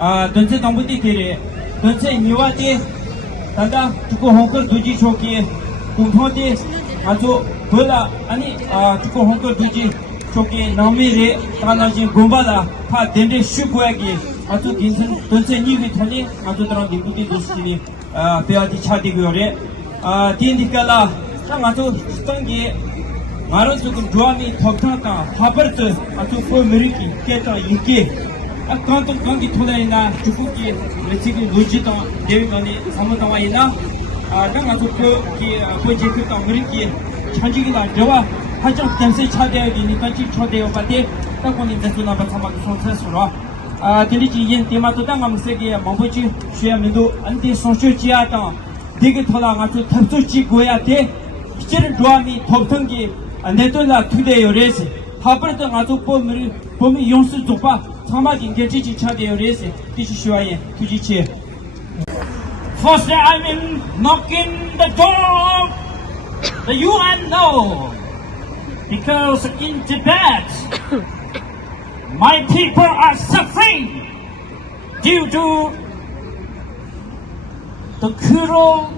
donse tambu de tere donse niwa de tanda tuko hongkor duji choki kumthon de ajo bola ani tuko hongkor duji choki nami re tana ji gomba la pha dende shukwa gi ajo ginsen donse niwi thani ajo tara deputy district beadi chadi gore dindikala tang ajo stangi ngaro chukum duami thokta habartu ajo ko meriki keta yike kanto kangi thulaina chukuki rechigi lojita devigani samatawaina tang ajo ko ki ko jekta meriki chanjigi la dewa haja tense chadeagi ni kanchi chodeo pate takoni desuna batama sonsesura diliji yin temato tang amsegi mambochi shya mindu ante sonshu chia ta dege thola ngachu thapsu chi goya te kichir duami thopthangi netola tudeyo resi habarta ngachu pomi yonsu zopa Firstly, I'm knocking the door. The UN know, because in Tibet, my people are suffering due to the cruel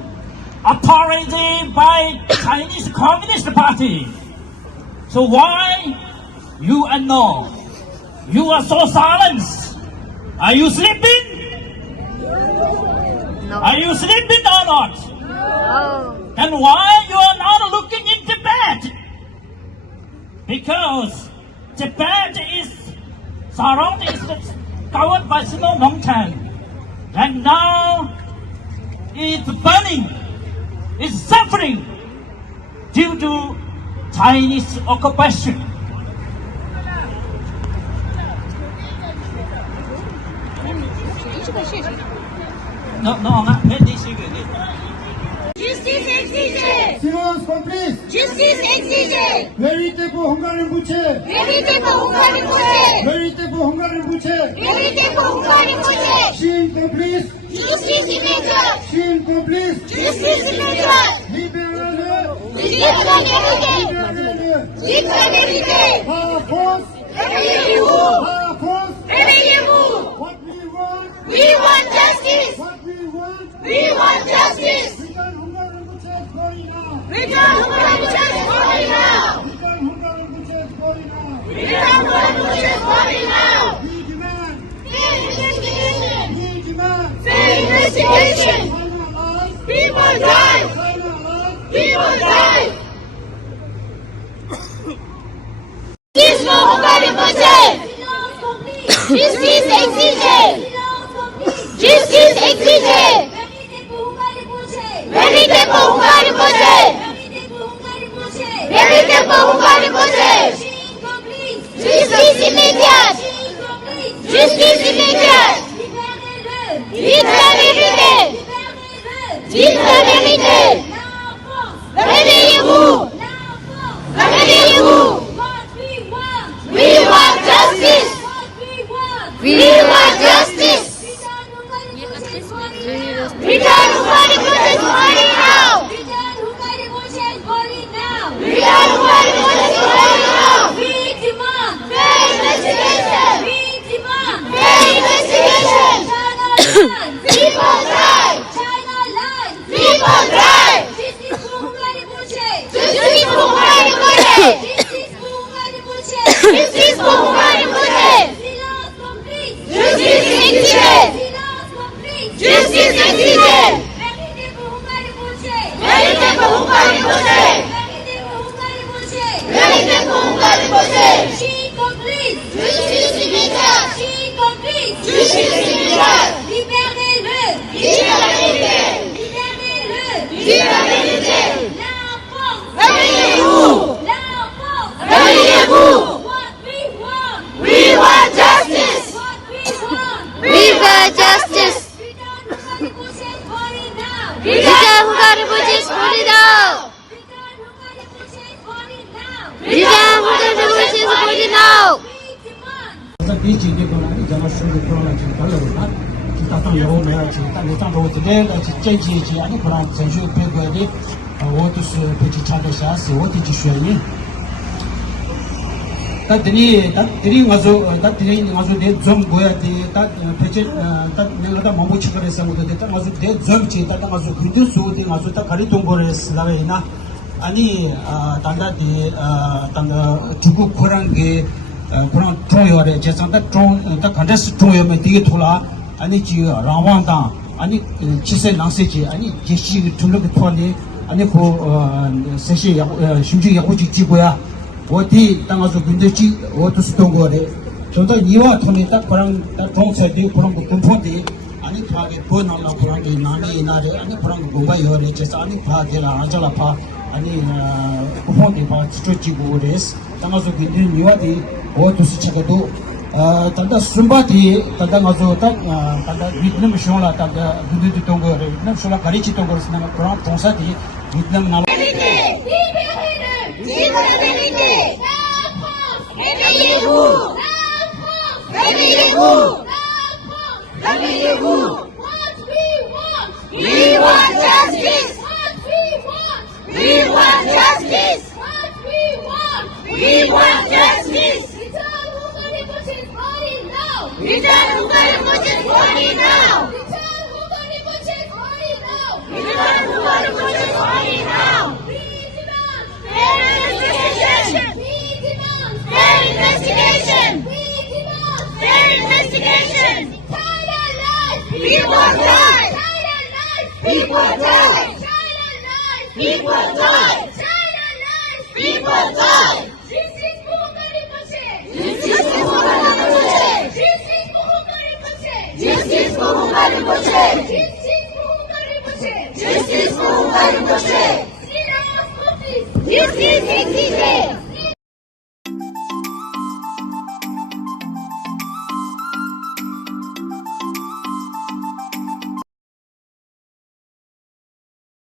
authority by Chinese Communist Party. So why UN know? You are so silent. Are you sleeping? No. Are you sleeping or not? No. Then why you are not looking in Tibet? Because Tibet is surrounded, covered by snow mountain, and now it's burning, it's suffering due to Chinese occupation. No, not this. Justice exigée. Silence complice. Justice exigée. Vérité pour Hongare Mbuche. Vérité pour Hongare Mbuche. Vérité pour Hongare Mbuche. Vérité pour Hongare Mbuche. Chine complice. Justice immédiate. Chine complice. Justice immédiate. Libérez-le. Libérez la vérité. Libérez-le. Dites la vérité. Par la force. Réveillez-vous. Par la force. Réveillez-vous. What we want. We want justice. What we want. We want justice. Return Hongare Mbuche's body now. Return Hongare Mbuche's body now. Return Hongare Mbuche's body now. Return Hongare Mbuche's body now. We demand. Fair investigation. We demand. Fair investigation. China lies. People die. China lies. People die. Justice for Hongare Mbuche. Justice exigée. Justice exigée. Vérité pour Hongare Mbuche. Vérité pour Hongare Mbuche. Justice immédiate. Justice immédiate. Dites la vérité. Dites la vérité. Réveillez-vous. Réveillez-vous. We want justice. We want justice. Return Hongare Mbuche's body now. Return Hongare Mbuche's body now. We demand fair investigation. We demand fair investigation. People die. China lies. People die. Justice for Hongare Mbuche. Justice for Hongare Mbuche. Justice for Hongare Mbuche. Justice exigée. Justice exigée. Vérité pour Hongare Mbuche. Vérité pour Hongare Mbuche. Vérité pour Hongare Mbuche. Chine complice. Justice immédiate. Chine complice. Justice immédiate. Libérez-le. Dites la vérité. Libérez-le. Dites la vérité. La force. Réveillez-vous. La force. Réveillez-vous. What we want. We want justice. What we want. We want justice. Return Hongare Mbuche's body now. Return Hongare Mbuche's body now. 다 드리 가서 내좀 뭐야 돼다 대체 다 내가 다 뭐고 치거래서 뭐도 다 가서 내좀 지다 가서 근데 소디 가서 다 가리 동거래 쓰라이나 아니 단다디 단다 주고 그런 게 그런 통요래 제상다 통다 간데스 통요면 되게 돌아 아니 지 라완다 아니 치세 낭세지 아니 제시 둘러게 토니 아니 그 세시 심지 야고지 지고야 어디 땅아서 근데지 어디서 동거래 저도 이와 통이 딱 그런 딱 통세디 그런 거 군포디 아니 파게 보나라 그런 게 나니 나래 아니 그런 거 뭔가 여래 제사 아니 파게라 아절라파 아니 군포디 파 스트레치고 그래서 땅아서 근데 이와디 어디서 찾아도 tanda sumbati tanda ngazo tak tanda Vietnam shola tanda gudu tongor Vietnam shola karichi tongor sinanga kurang tongsa di Vietnam nalo We want justice. We want justice. We want justice. Return Hungary Buses only now. Return Hungary Buses only now. Return Hungary Buses only now. We demand fair investigation. We demand fair investigation. We demand fair investigation. China lies. People die. China lies. People die. China lies. People die. China lies. People die. This is Hungary Buses. This is Hungary Buses. Justice for Hungary Buses! Justice for Hungary Buses! Justice for Hungary Buses! Justice existe!